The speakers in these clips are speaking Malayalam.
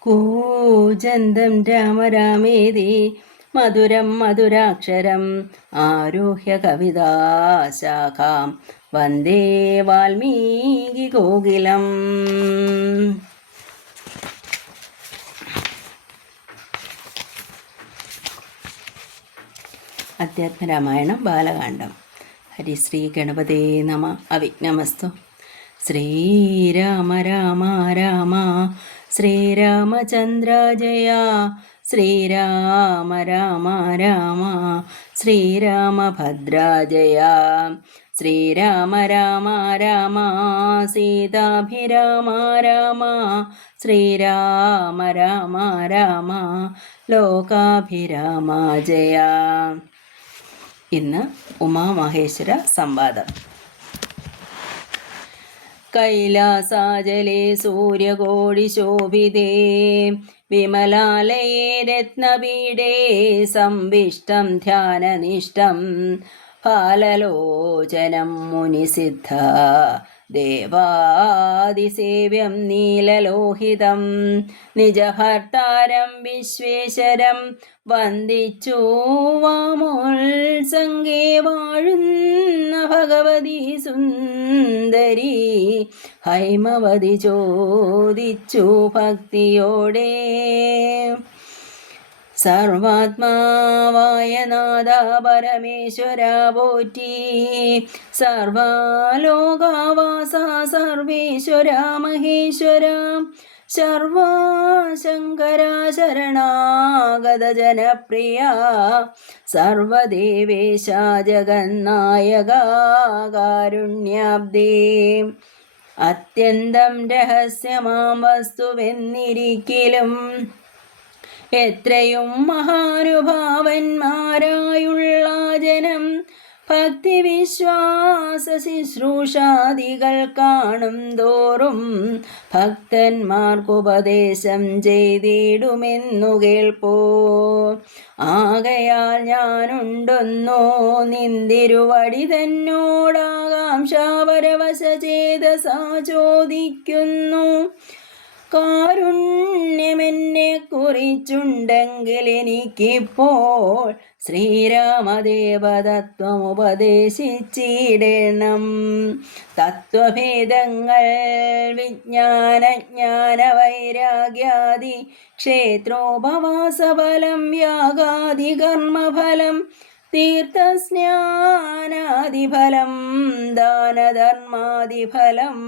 കൂജന്തം രാമ രാമേതി മധുരം മധുരാക്ഷരം ആരോഹ്യ കവിതാശാഖാം വന്ദേ വാൽമീകി കോകിലം അധ്യാത്മരാമായണം ബാലകാന്ഡം. ഹരിശ്രീ ഗണപതേ നമ. അവിഘ്നമസ്തു. ശ്രീരാമ രാമ രാമ. ശ്രീരാമചന്ദ്ര ജയ ശ്രീരാമ രാമ രാമ ശ്രീരാമഭദ്ര ജയ ശ്രീരാമ രാമ രാമ സീതാഭിരാമ രാമ ശ്രീരാമ രാമ രാമ ലോകാഭിരാമ ജയ. ഇന്ന് ഉമാമഹേശ്വര സംവാദം. കൈലാസാജലേ സൂര്യകോടിശോഭിതേ വിമലാലയേ രത്നപീഠേ സംവിഷ്ടം ധ്യാനനിഷ്ടം ഫാലലോചനം മുനിസിദ്ധ. ദേവാദിസേവ്യം നീലലോഹിതം നിജഭർത്താരം വിശ്വേശ്വരം വന്ദിച്ചു. വാമോത്സംഗേ വാഴുന്ന ഭഗവതി സുന്ദരി ഹൈമവതി ചോദിച്ചു ഭക്തിയോടെ. സർവാത്മാവായ നാഥ പരമേശ്വര പോറ്റി. സർവാലോകാവാസ സർവേശ്വര മഹേശ്വര. സർവാശങ്കര ശരണാഗത ജനപ്രിയ സർവദേവേശ ജഗന്നായക കാരുണ്യാബ്ദേ അത്യന്തം രഹസ്യമാം വസ്തുവെന്നിരിക്കലും എത്രയും മഹാനുഭാവന്മാരായുള്ള ജനം ഭക്തി വിശ്വാസ ശുശ്രൂഷാദികൾ കാണും തോറും ഭക്തന്മാർക്കുപദേശം ചെയ്തിടുമെന്നു കേൾപ്പോ. ആകയാൽ ഞാനുണ്ടെന്നോ നിന്തിരുവടി തന്നോടാകാംക്ഷാപരവശ ചേതസാ ചോദിക്കുന്നു. കാരുണ്യമെന്നെ കുറിച്ചുണ്ടെങ്കിൽ എനിക്കിപ്പോൾ ശ്രീരാമദേവതത്വം ഉപദേശിച്ചിടണം തത്വഭേദങ്ങൾ വിജ്ഞാന ജ്ഞാന വൈരാഗ്യാദി ക്ഷേത്രോപവാസഫലം യാഗാദി കർമ്മഫലം തീർത്ഥസ്നാനാദിഫലം ദാനധർമാദിഫലം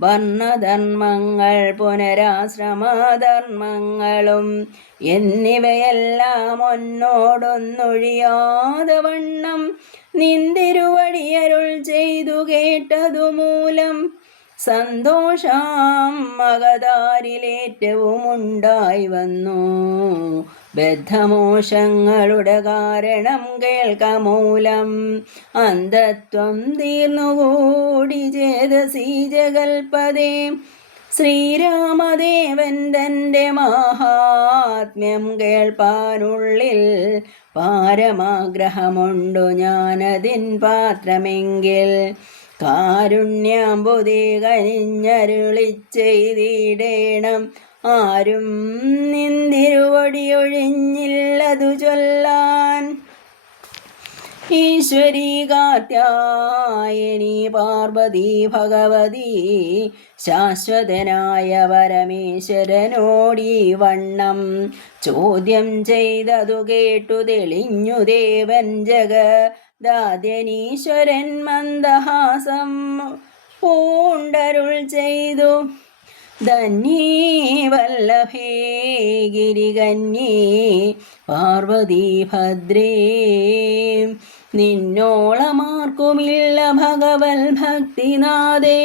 വർണധർമ്മങ്ങൾ പുനരാശ്രമധർമ്മങ്ങളും എന്നിവയെല്ലാം ഒന്നോടൊന്നൊഴിയാതെ വണ്ണം നിന്തിരുവടിയരുൾ ചെയ്തു കേട്ടതുമൂലം സന്തോഷം മകതാരിലേറ്റവും ഉണ്ടായി വന്നു. ബദ്ധമോശങ്ങളുടെ കാരണം കേൾക്കമൂലം അന്ധത്വം തീർന്നുകൂടി ചേതസീ ജഗൽപദേ ശ്രീരാമദേവൻ തന്റെ മഹാത്മ്യം കേൾപ്പാനുള്ളിൽ പാരമാഗ്രഹമുണ്ടു ഞാനതിൻ പാത്രമെങ്കിൽ. കാരുണ്യാമ്പുതി കരിഞ്ഞരുളി ചെയ്തിടേണം. ആരും നിന്തിരുവടിയൊഴിഞ്ഞില്ലതു ചൊല്ലാൻ. ഈശ്വരി കാത്യായനി പാർവതി ഭഗവതി ശാശ്വതനായ പരമേശ്വരനോടി വണ്ണം. ചോദ്യം ചെയ്തതു കേട്ടു തെളിഞ്ഞു ദേവൻ ജഗദാദ്യനീശ്വരൻ മന്ദഹാസം പൂണ്ടരുൾ ചെയ്തു. ധന്യേ വല്ലഭേ ഗിരികന്യേ പാർവതി ഭദ്രേ നിന്നോളമാർക്കുമില്ല ഭഗവൽ ഭക്തിനാഥേ.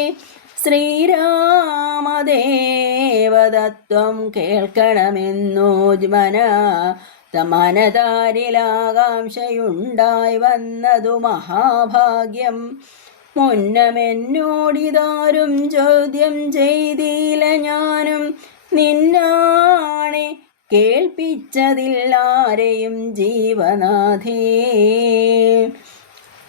ശ്രീരാമദേവതത്വം കേൾക്കണമെന്നു മന മനതാരിലാകാംക്ഷയുണ്ടായി വന്നതു മഹാഭാഗ്യം. മുന്നമെന്നോടിതാരും ചോദ്യം ചെയ്തില്ല ഞാനും. നിന്നാണെ കേൾപ്പിച്ചതില്ലാരെയും ജീവനാഥേ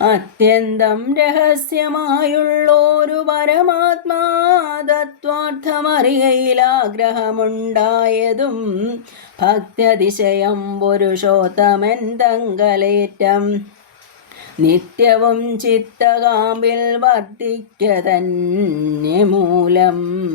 അത്യന്തം രഹസ്യമായുള്ളൊരു പരമാത്മാതത്വാർത്ഥമറിയയിലാഗ്രഹമുണ്ടായതും ഭക്തതിശയം പുരുഷോത്തമൻ തങ്കലേറ്റം നിത്യവും ചിത്തകാമ്പിൽ വർദ്ധിക്ക തന്നെ മൂലം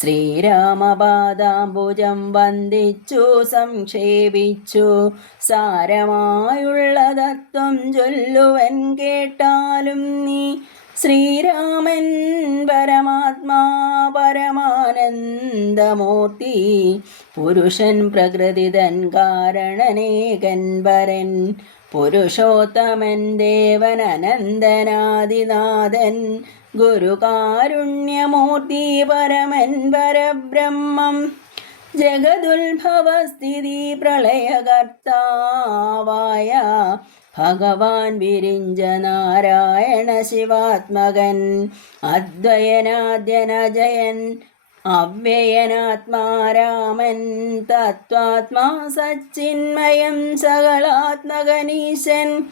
ശ്രീരാമപാദാംബുജം വന്ദിച്ചു സംക്ഷേപിച്ചു. സാരമായുള്ള തത്വം ചൊല്ലുവൻ കേട്ടാലും നീ ശ്രീരാമൻ പരമാത്മാ പരമാനന്ദമൂർത്തി. പുരുഷൻ പ്രകൃതിതൻ കാരണനേകൻ വരൻ. പുരുഷോത്തമൻ ദേവൻ അനന്തനാദിനാഥൻ. ഗുരുകാരുണ്യമൂർത്തി പരമൻ പരബ്രഹ്മം. ജഗതുത്ഭവസ്ഥിതി പ്രളയകർത്താവായ ഭഗവാൻ വിരിഞ്ച നാരായണ ശിവാത്മകൻ അദ്വയനാദ്യനജയൻ അവ്യയനാത്മാരാമൻ തത്വാത്മാ സച്ചിന്മയം സകളാത്മകനീശൻ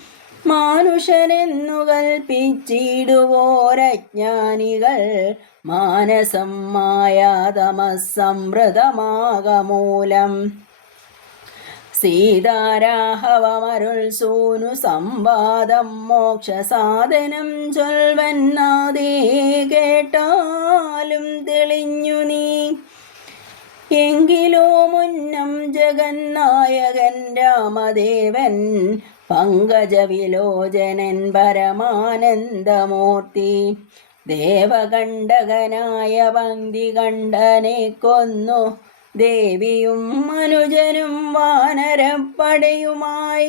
മാനുഷനെന്നു കൽപ്പിച്ചിടുവോരജ്ഞാനികൾ മാനസം മായാതമസംവൃതമാകമൂലം. സീതാരാഹവമരുൾ സൂനു സംവാദം മോക്ഷസാധനം ചൊൽവന്നാദേ കേട്ടാലും തെളിഞ്ഞു നീ. എങ്കിലോ മുന്നം ജഗന്നായകൻ രാമദേവൻ പങ്കജവിലോചനൻ പരമാനന്ദമൂർത്തി. ദേവകണ്ഠകനായ പങ്ക്തി കണ്ഠനെ കൊന്നു. ദേവിയും മനുജനും വാനരപ്പടയുമായി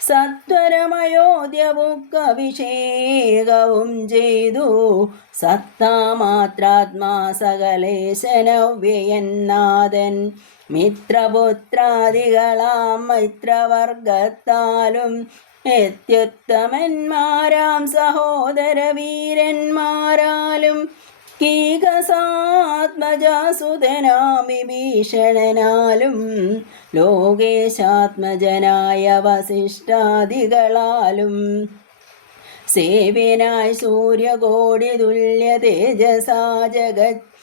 സത്വരമയോധ്യബുക്കഭിഷേകവും ചെയ്തു. സത്താമാത്രാത്മാ സകലേശനവ്യയന്നാഥൻ മിത്രപുത്രാദികളാം മിത്രവർഗത്താലും എത്യുത്തമന്മാരാം സഹോദര വീരന്മാരാലും കീകസാത്മജാസുതനാം വിഭീഷണനാലും ലോകേശാത്മജനായ വസിഷ്ഠാദികളാലും സേവ്യനായി സൂര്യകോടി തുല്യ തേജസാ ജഗത്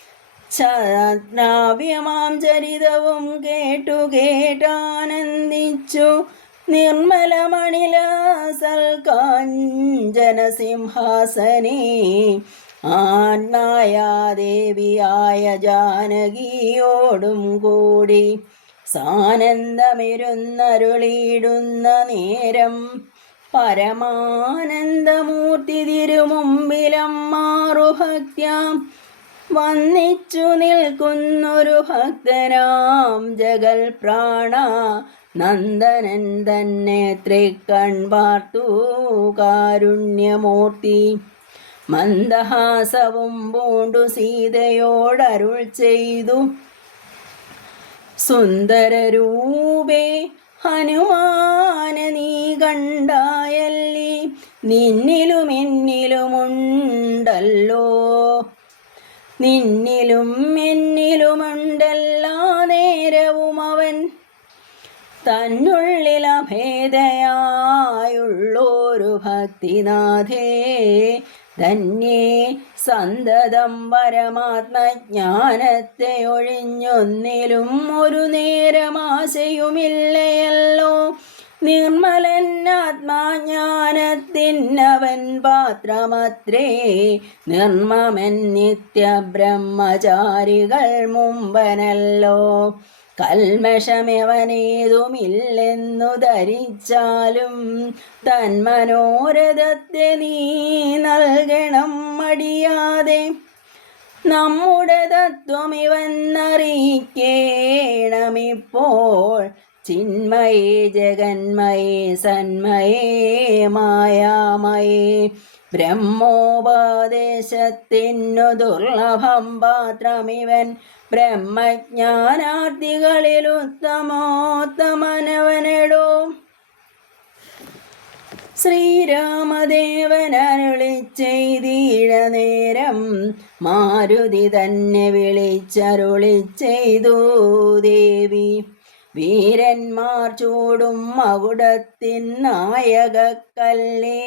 ചരിതവും കേട്ടു കേട്ടാനന്ദിച്ചു നിർമ്മലമണില സൽക്കാഞ്ചന സിംഹാസനേ ആത്മായാദേവിയായ ജാനകിയോടും കൂടി സാനന്ദമിരുന്നരുളിയിടുന്ന നേരം പരമാനന്ദമൂർത്തി തിരുമുമ്പിലം മാറുഭക്ത്യാം വന്നിച്ചു നിൽക്കുന്നൊരു ഭക്തനാം ജഗൽ പ്രാണ നന്ദനൻ തന്നെ ത്രികൺ പാർത്തു കാരുണ്യമൂർത്തി. മന്ദഹാസവും പൂണ്ടു സീതയോടരുൾ ചെയ്തു. സുന്ദരരൂപേ ഹനുമാന നീ കണ്ടായല്ലി. നിന്നിലും എന്നിലുമുണ്ടല്ലോ. നിന്നിലും എന്നിലുമുണ്ടല്ലാ നേരവും അവൻ. തന്നുള്ളിൽ അഭേദയായുള്ളൊരു ഭക്തിനാഥേ ധന്യേ സന്തതം പരമാത്മജ്ഞാനത്തെ ഒഴിഞ്ഞൊന്നിലും ഒരു നേരമാശയുമില്ലയല്ലോ നിർമ്മലൻ ആത്മാജ്ഞാനത്തിനവൻ പാത്രമത്രേ. നിർമ്മമൻ നിത്യബ്രഹ്മചാരികൾ മുമ്പനല്ലോ. കൽമഷമെവനേതുമില്ലെന്നു ധരിച്ചാലും തൻ മനോരഥത്തെ നീ നൽകണം മടിയാതെ. നമ്മുടെ തത്വമിവന്നറിയിക്കേണമിപ്പോൾ ചിന്മയേ ജഗന്മയേ സന്മയേ മായാമയേ. ബ്രഹ്മോപദേശത്തിനു ദുർലഭം പാത്രമിവൻ ബ്രഹ്മജ്ഞാനാർത്ഥികളിൽ ഉത്തമോത്തമനവനെടോ ശ്രീരാമദേവൻ അരുളി ചെയ്തീഴ നേരം മാരുതി തന്നെ വിളിച്ചരുളി ചെയ്തു ദേവി. വീരന്മാർ ചൂടും മകുടത്തിൻ നായകക്കല്ലേ.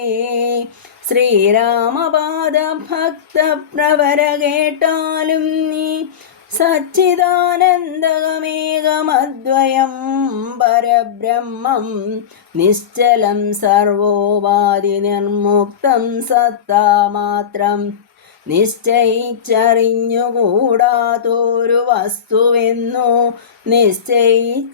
ശ്രീരാമപാദ ഭക്ത പ്രവര കേട്ടാലും നീ സച്ചിദാനന്ദകമേകമദ്വയം പരബ്രഹ്മം നിശ്ചലം സർവോപാധി നിർമുക്തം സത്താമാത്രം നിശ്ചയിച്ചറിഞ്ഞുകൂടാതൊരു വസ്തുവെന്നു നിശ്ചയിച്ചാലുമുള്ളിൽ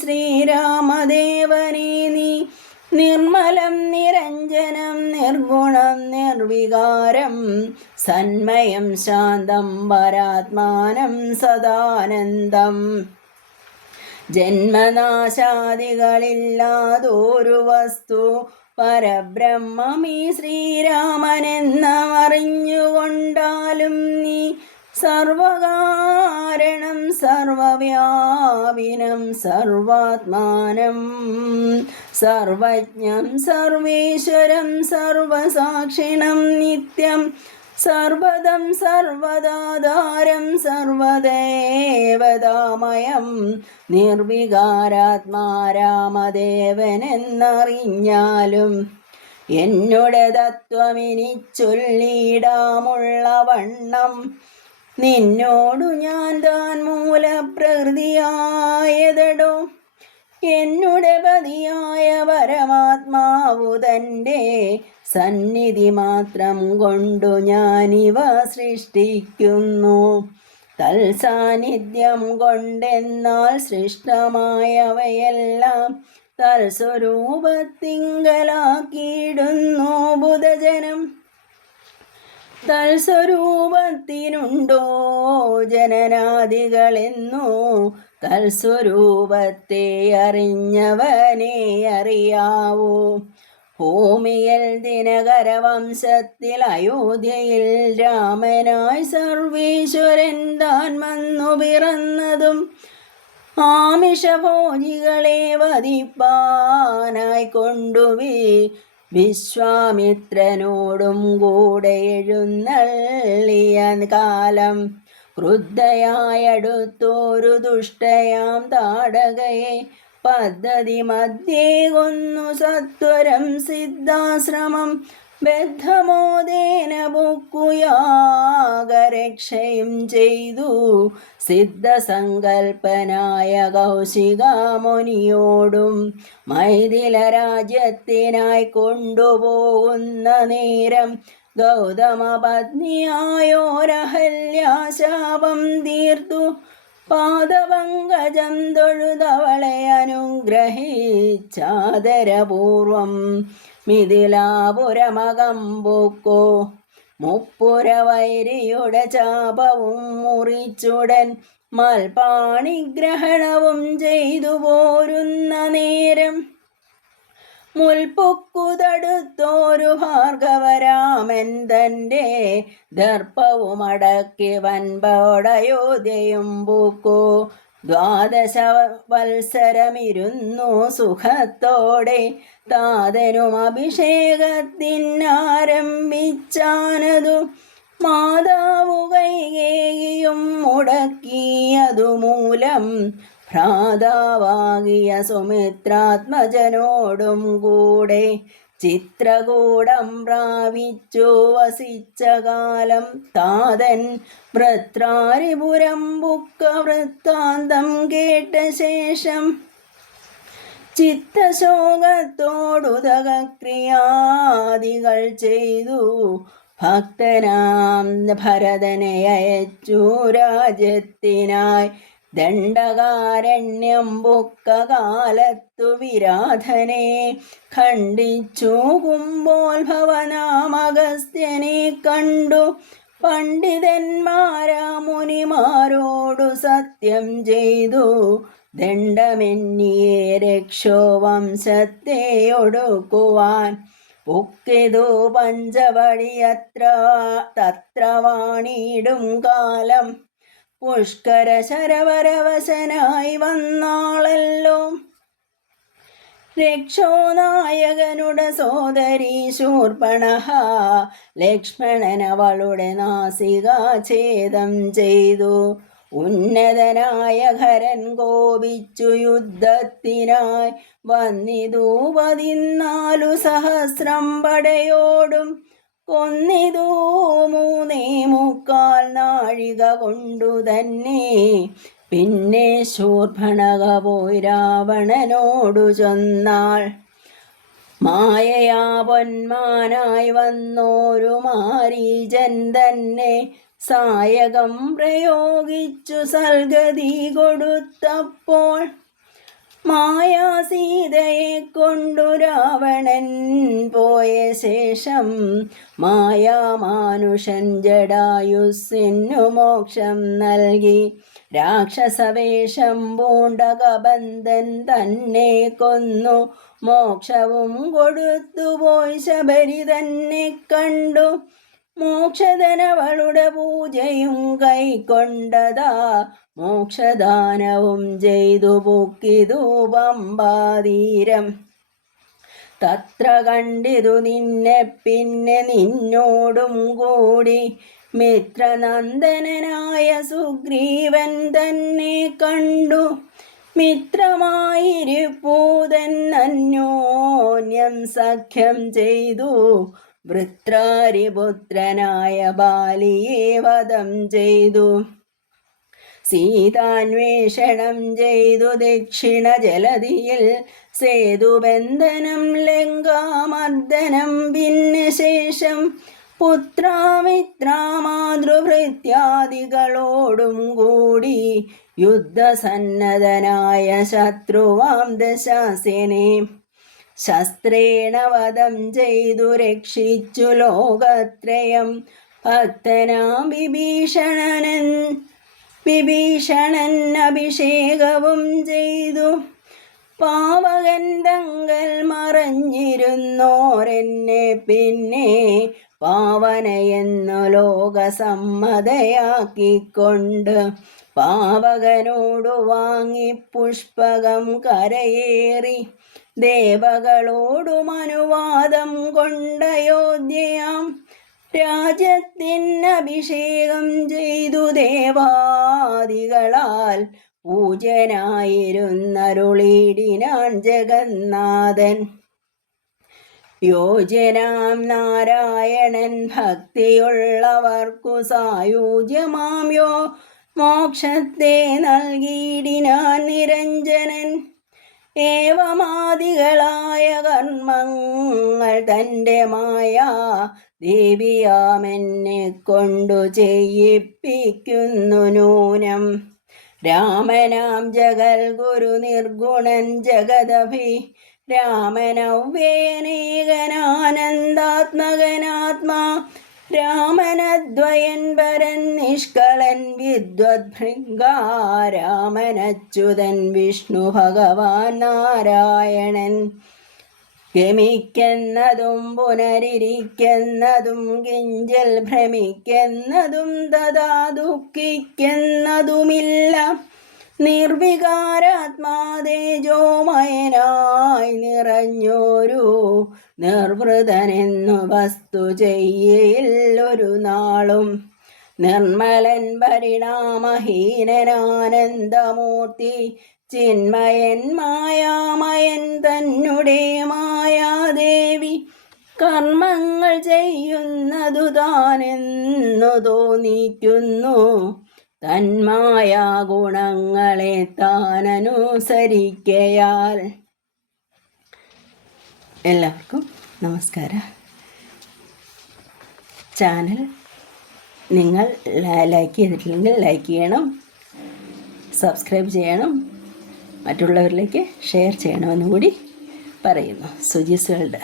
ശ്രീരാമദേവനെ നീ നിർമ്മലം നിരഞ്ജനം നിർഗുണം നിർവികാരം സന്മയം ശാന്തം പരാത്മാനം സദാനന്ദം. ജന്മനാശാദികളില്ലാതൊരു വസ്തു പരബ്രഹ്മമീ ശ്രീരാമനെന്നറിഞ്ഞുകൊണ്ടാലും നീ സർവകാരണം സർവവ്യാപിനം സർവാത്മാനം സർവജ്ഞം സർവേശ്വരം സർവസാക്ഷിണം നിത്യം സർവദം സർവദാധാരം സർവദേവതാമയം നിർവികാരാത്മാരാമദേവനെന്നറിഞ്ഞാലും എന്നുടെ തത്വമിനി ചൊല്ലിടാമുള്ള വണ്ണം നിന്നോടു ഞാൻ താൻ മൂലപ്രകൃതിയായതടോ? എന്നുടെ പതിയായ പരമാത്മാവു തന്റെ സന്നിധി മാത്രം കൊണ്ടു ഞാനിവ സൃഷ്ടിക്കുന്നു. തൽസാന്നിധ്യം കൊണ്ടെന്നാൽ സൃഷ്ടമായവയെല്ലാം തൽസ്വരൂപത്തിങ്കലാക്കിയിടുന്നു ബുധജനം. തൽസ്വരൂപത്തിനുണ്ടോ ജനനാദികളെന്നു? തൽസ്വരൂപത്തെ അറിഞ്ഞവനെ അറിയാവൂ. ഭൂമിയിൽ ദിനകര വംശത്തിൽ അയോധ്യയിൽ രാമനായി സർവീശ്വരൻ താൻ വന്നു പിറന്നതും ആമിഷഭോജികളെ വധിപ്പാനായി കൊണ്ടുവി വിശ്വാമിത്രനോടും കൂടെ എഴുന്നള്ളിയ കാലം ക്രുദ്ധയായടുത്തോരു ദുഷ്ടയാം താടകയെ പദ്ധതി മധ്യേ കൊന്നു സത്വരം സിദ്ധാശ്രമം ബദ്ധമോദേന ബുക്കുയാകരക്ഷയും ചെയ്തു. സിദ്ധസങ്കൽപ്പനായ കൗശികാമുനിയോടും മൈഥില രാജ്യത്തിനായി കൊണ്ടുപോകുന്ന നേരം ഗൗതമ പത്നിയായോരഹല്യാശാപം തീർത്തു. പാദപങ്കജം തൊഴുതവളെ അനുഗ്രഹിച്ചാദരപൂർവം മിഥിലാപുരമകം മുപ്പുര മുപ്പുരവൈരിയുടെ ചാപവും മുറിച്ചുടൻ മൽപാണിഗ്രഹണവും ചെയ്തു പോരുന്ന നേരം മുൽപ്പൊക്കുതടുത്തോരു ഭാർഗവരാമൻ തന്റെ ദർപ്പവുമടക്കി വൻപോടയോധ്യയും പൂക്കോ ദ്വാദശ വത്സരമിരുന്നു സുഖത്തോടെ താതനും അഭിഷേകത്തിനാരംഭിച്ചാനതു മാതാവു കൈകേയും മുടക്കിയതു മൂലം ഭ്രാതാവാകിയ സുമിത്രാത്മജനോടും കൂടെ ചിത്രകൂടം പ്രാപിച്ചു വസിച്ച കാലം താതൻ ഭ്രത്രാരിപുരം ബുക്ക വൃത്താന്തം കേട്ട ശേഷം ചിത്തശോകത്തോടുതകക്രിയാദികൾ ചെയ്തു. ഭക്തനാം ഭരതനെ അയച്ചു രാജ്യത്തിനായി. ദണ്ഡകാരണ്യം ബുക്കകാലത്തു വിരാധനെ ഖണ്ഡിച്ചു. കുംഭോത്ഭവനാമഗസ്ത്യനെ കണ്ടു. പണ്ഡിതന്മാരാ മുനിമാരോടു സത്യം ചെയ്തു. ദണ്ഡമെന്നിയെ രക്ഷോ വംശത്തെ ഒടുക്കുവാൻ പൊക്കിതു പഞ്ചവടിയത്ര തത്ര വാണിയിടും കാലം. പുഷ്കര ശരവരവശനായി വന്നാളല്ലോ. രക്ഷോനായകനുടെ സോദരി ശൂർപ്പണഹ ലക്ഷ്മണൻ അവളുടെ നാസിക ഛേദം ചെയ്തു. ഉന്നതനായ ഹരൻ കോപിച്ചു യുദ്ധത്തിനായി വന്നിതു പതിനാലു സഹസ്രം പടയോടും കൊന്നിതു മൂന്നേ മുക്കാൽ നാഴിക കൊണ്ടു തന്നെ. പിന്നെ ശൂർഭണക പോയി രാവണനോടു ചെന്നാൾ മായയാ പൊന്മാനായി വന്നോരു മാരീജൻ തന്നെ. സായകം പ്രയോഗിച്ചു സൽഗതി കൊടുത്തപ്പോൾ മായാസീതയെ കൊണ്ടു രാവണൻ പോയ ശേഷം മായാമാനുഷൻ ജടായുസ്സിനു മോക്ഷം നൽകി. രാക്ഷസവേഷം പൂണ്ടകബന്ധൻ തന്നെ കൊന്നു. മോക്ഷവും കൊടുത്തുപോയി ശബരി തന്നെ കണ്ടു. മോക്ഷധനവളുടെ പൂജയും കൈക്കൊണ്ടതാ. മോക്ഷദാനവും ചെയ്തു പൊക്കിതു പമ്പാതീരം തത്ര കണ്ടിതു നിന്നെ പിന്നെ നിന്നോടും കൂടി. മിത്രനന്ദനായ സുഗ്രീവൻ തന്നെ കണ്ടു. മിത്രമായിരിപ്പൂതൻ അന്യോന്യം സഖ്യം ചെയ്തു. വൃത്രാരിപുത്രനായ ബാലിയെ വധം ചെയ്തു. സീതാന്വേഷണം ചെയ്തു ദക്ഷിണ ജലതിയിൽ സേതുബന്ധനം ലങ്കാമർദ്ദനം പിന്നെ ശേഷം പുത്രാമിത്രാമാതൃഭൃത്യാദികളോടും കൂടി യുദ്ധസന്നദ്ധനായ ശത്രുവാം ദശാസനെ ശസ്ത്രേണ വധം ചെയ്തു രക്ഷിച്ചു ലോകത്രയം. ഭക്തനാം വിഭീഷണനൻ വിഭീഷണൻ അഭിഷേകവും ചെയ്തു. പാവകൻ തങ്കൽ മറഞ്ഞിരുന്നോരെന്നെ പിന്നെ പാവനയെന്നു ലോകസമ്മതയാക്കിക്കൊണ്ട് പാവകനോടു വാങ്ങി പുഷ്പകം കരയേറി. ദേവകളോടും അനുവാദം കൊണ്ടയോധ്യയാം രാജ്യത്തിനഭിഷേകം ചെയ്തു ദേവാദികളാൽ പൂജനായിരുന്നരുളീടിനാൻ ജഗന്നാഥൻ. യോജനാം നാരായണൻ ഭക്തിയുള്ളവർക്കു സായുജ്യമാം. യോ മോക്ഷത്തെ നൽകിയിടിനാൻ നിരഞ്ജനൻ. ഏവമാദികളായ കർമ്മങ്ങൾ തന്റെ മായ ദേവിയാമെന്നെ കൊണ്ടു ചെയ്യിപ്പിക്കുന്നു നൂനം. രാമനാം ജഗൽ ഗുരു നിർഗുണൻ ജഗദഭി. രാമനവ്യയനേകനാനന്ദാത്മകനാത്മാ രാമനദ്വയൻ വരൻ നിഷ്കളൻ വിദ്വദ്ഭൃംഗാരാമനച്യുതൻ വിഷ്ണു ഭഗവാൻ നാരായണൻ. ഗമിക്കുന്നതും പുനരിരിക്കുന്നതും കിഞ്ചൽ ഭ്രമിക്കുന്നതും തഥാ ദുഃഖിക്കുന്നതുമില്ല നിർവികാരാത്മാതേജോമയനായി നിറഞ്ഞോരു നിർവൃതനെന്നു വസ്തു ചെയ്യയില്ലൊരു നാളും. നിർമ്മലൻ പരിണാമഹീനനാനന്ദമൂർത്തി ചിന്മയൻ മായാമയൻ തന്നെ മായാദേവി. കർമ്മങ്ങൾ ചെയ്യുന്നതു താനെന്നു തോന്നിക്കുന്നു. തന്മായ ഗുണങ്ങളെ താനനുസരിക്കയാൽ. എല്ലാവർക്കും നമസ്കാരം. ചാനൽ നിങ്ങൾ ലൈക്ക് ചെയ്തിട്ടില്ലെങ്കിൽ ലൈക്ക് ചെയ്യണം സബ്സ്ക്രൈബ് ചെയ്യണം മറ്റുള്ളവരിലേക്ക് ഷെയർ ചെയ്യണമെന്ന് കൂടി പറയുന്നു സുജീസ് വേൾഡ്